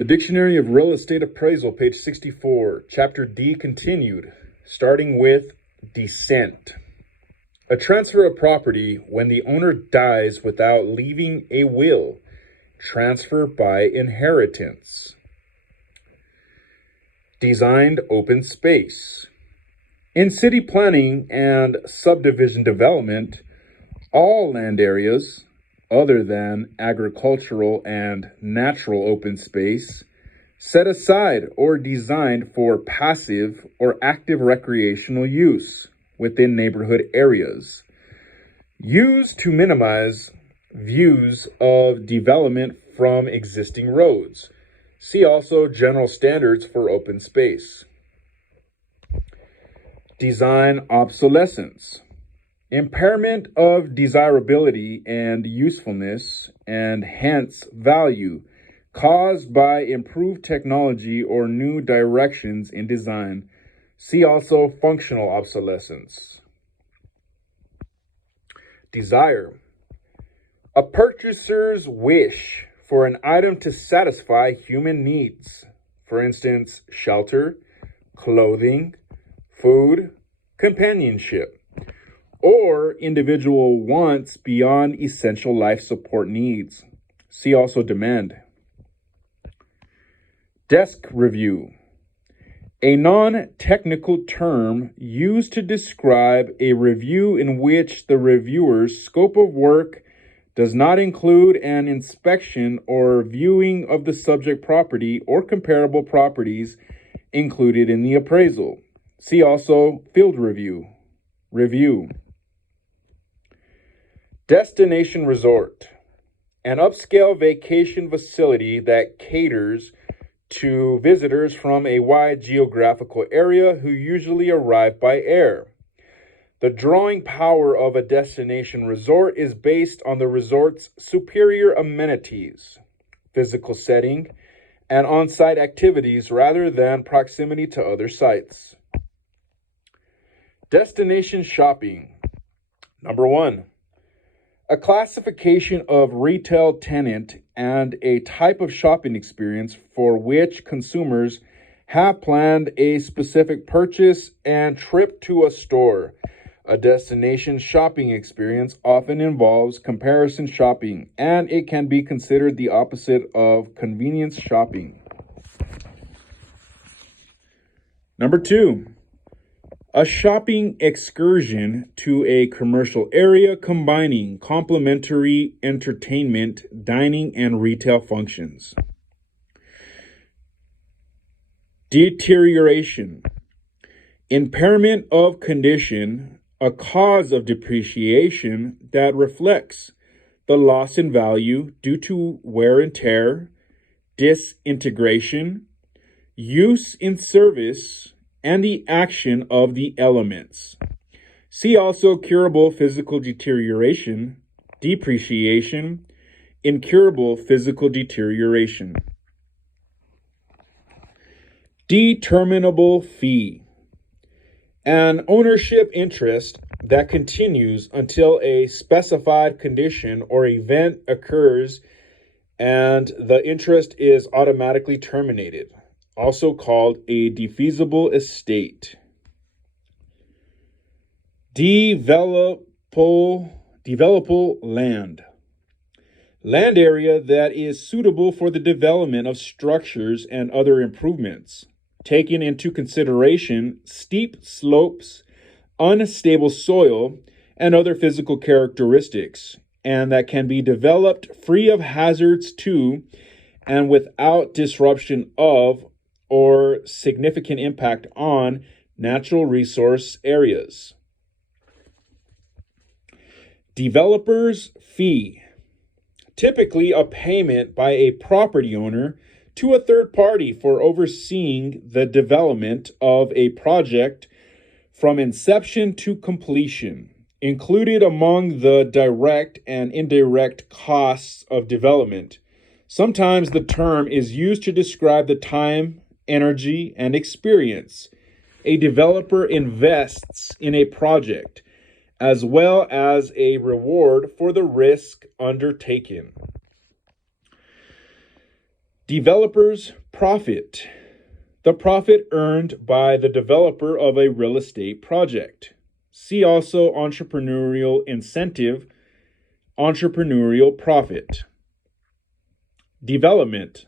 The Dictionary of Real Estate Appraisal, page 64, Chapter D continued, starting with descent. A transfer of property when the owner dies without leaving a will. Transfer by inheritance. Designed open space. In city planning and subdivision development, all land areas other than agricultural and natural open space set aside or designed for passive or active recreational use within neighborhood areas, used to minimize views of development from existing roads. See also general standards for open space. Design obsolescence. Impairment of desirability and usefulness, and hence value, caused by improved technology or new directions in design. See also functional obsolescence. Desire. A purchaser's wish for an item to satisfy human needs. For instance, shelter, clothing, food, companionship, or individual wants beyond essential life support needs. See also demand. Desk review. A non-technical term used to describe a review in which the reviewer's scope of work does not include an inspection or viewing of the subject property or comparable properties included in the appraisal. See also field review. Destination resort. An upscale vacation facility that caters to visitors from a wide geographical area who usually arrive by air. The drawing power of a destination resort is based on the resort's superior amenities, physical setting, and on-site activities rather than proximity to other sites. Destination shopping. Number 1. A classification of retail tenant and a type of shopping experience for which consumers have planned a specific purchase and trip to a store. A destination shopping experience often involves comparison shopping, and it can be considered the opposite of convenience shopping. Number 2. A shopping excursion to a commercial area combining complimentary entertainment, dining, and retail functions. Deterioration. Impairment of condition, a cause of depreciation that reflects the loss in value due to wear and tear, disintegration, use in service, and the action of the elements. See also curable physical deterioration, depreciation, incurable physical deterioration. Determinable fee. An ownership interest that continues until a specified condition or event occurs and the interest is automatically terminated. Also called a defeasible estate. Developable land. Land area that is suitable for the development of structures and other improvements, taking into consideration steep slopes, unstable soil, and other physical characteristics, and that can be developed free of hazards to and without disruption of or significant impact on natural resource areas. Developer's fee. Typically a payment by a property owner to a third party for overseeing the development of a project from inception to completion, included among the direct and indirect costs of development. Sometimes the term is used to describe the time, energy, and experience a developer invests in a project, as well as a reward for the risk undertaken. Developer's profit. The profit earned by the developer of a real estate project. See also entrepreneurial incentive, entrepreneurial profit. Development.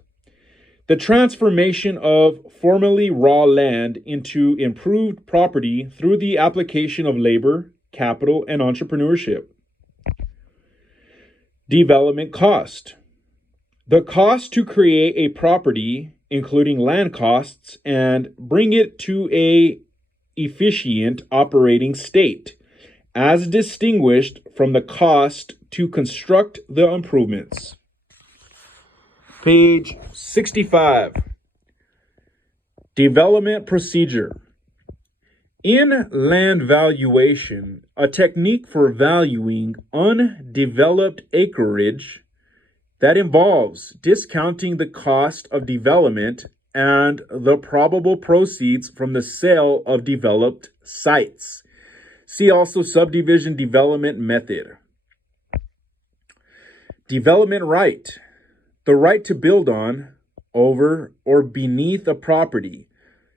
The transformation of formerly raw land into improved property through the application of labor, capital, and entrepreneurship. Development cost. The cost to create a property, including land costs, and bring it to a efficient operating state, as distinguished from the cost to construct the improvements. Page 65. Development procedure. In land valuation, a technique for valuing undeveloped acreage that involves discounting the cost of development and the probable proceeds from the sale of developed sites. See also subdivision development method. Development right. The right to build on, over, or beneath a property,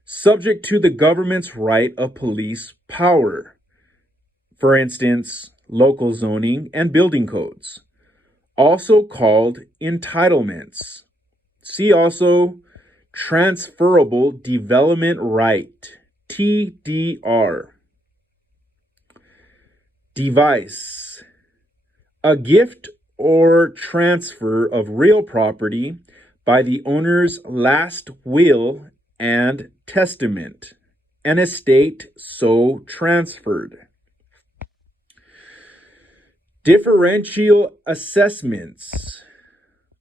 subject to the government's right of police power. For instance, local zoning and building codes, also called entitlements. See also transferable development right, TDR. Device. A gift or transfer of real property by the owner's last will and testament, an estate so transferred. Differential assessments.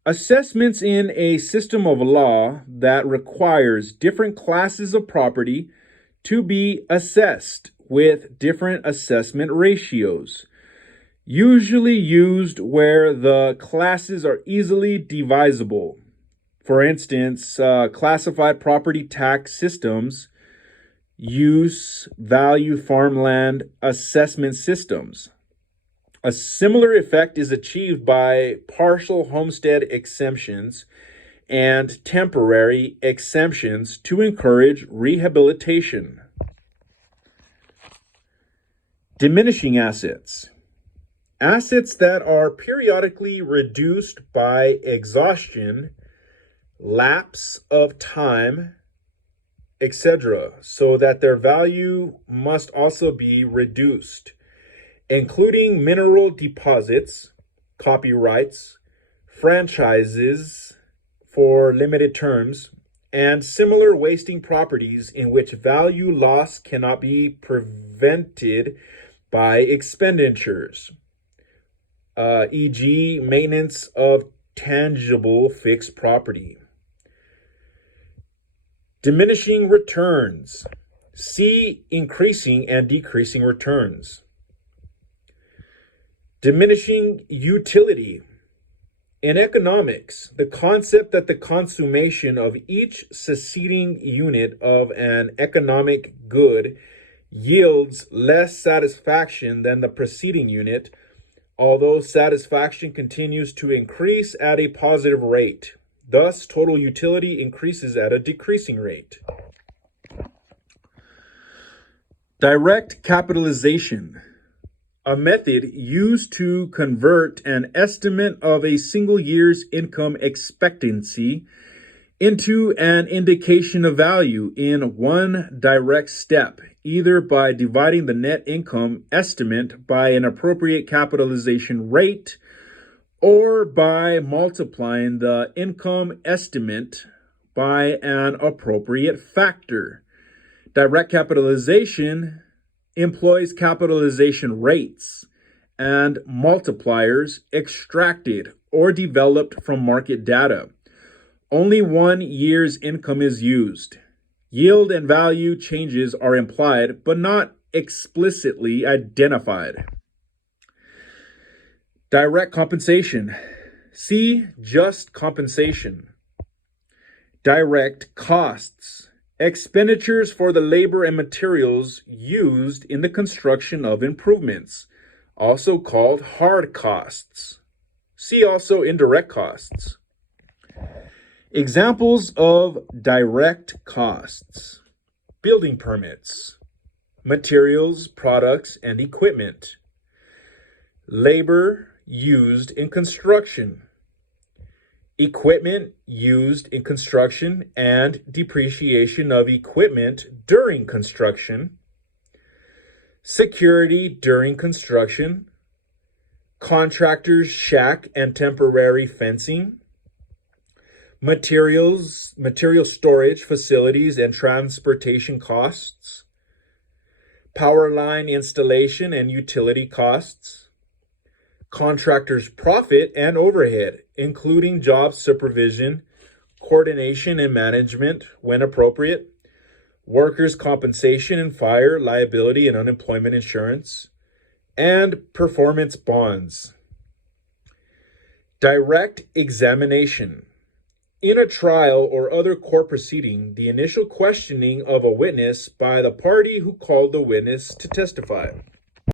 Assessments in a system of law that requires different classes of property to be assessed with different assessment ratios, usually used where the classes are easily divisible. For instance, classified property tax systems use value farmland assessment systems. A similar effect is achieved by partial homestead exemptions and temporary exemptions to encourage rehabilitation. Diminishing assets. Assets that are periodically reduced by exhaustion, lapse of time, etc., so that their value must also be reduced, including mineral deposits, copyrights, franchises for limited terms, and similar wasting properties in which value loss cannot be prevented by expenditures, e.g., maintenance of tangible fixed property. Diminishing returns. See increasing and decreasing returns. Diminishing utility. In economics, the concept that the consummation of each succeeding unit of an economic good yields less satisfaction than the preceding unit, although satisfaction continues to increase at a positive rate. Thus, total utility increases at a decreasing rate. Direct capitalization. A method used to convert an estimate of a single year's income expectancy into an indication of value in one direct step, either by dividing the net income estimate by an appropriate capitalization rate or by multiplying the income estimate by an appropriate factor. Direct capitalization employs capitalization rates and multipliers extracted or developed from market data. Only 1 year's income is used. Yield and value changes are implied but not explicitly identified. Direct compensation. See just compensation. Direct costs. Expenditures for the labor and materials used in the construction of improvements, also called hard costs. See also indirect costs. Examples of direct costs: building permits, materials, products, and equipment, labor used in construction, equipment used in construction and depreciation of equipment during construction, security during construction, contractors' shack and temporary fencing, material storage facilities and transportation costs, power line installation and utility costs, contractors' profit and overhead, including job supervision, coordination and management when appropriate, workers' compensation and fire, liability and unemployment insurance, and performance bonds. Direct examination. In a trial or other court proceeding, the initial questioning of a witness by the party who called the witness to testify.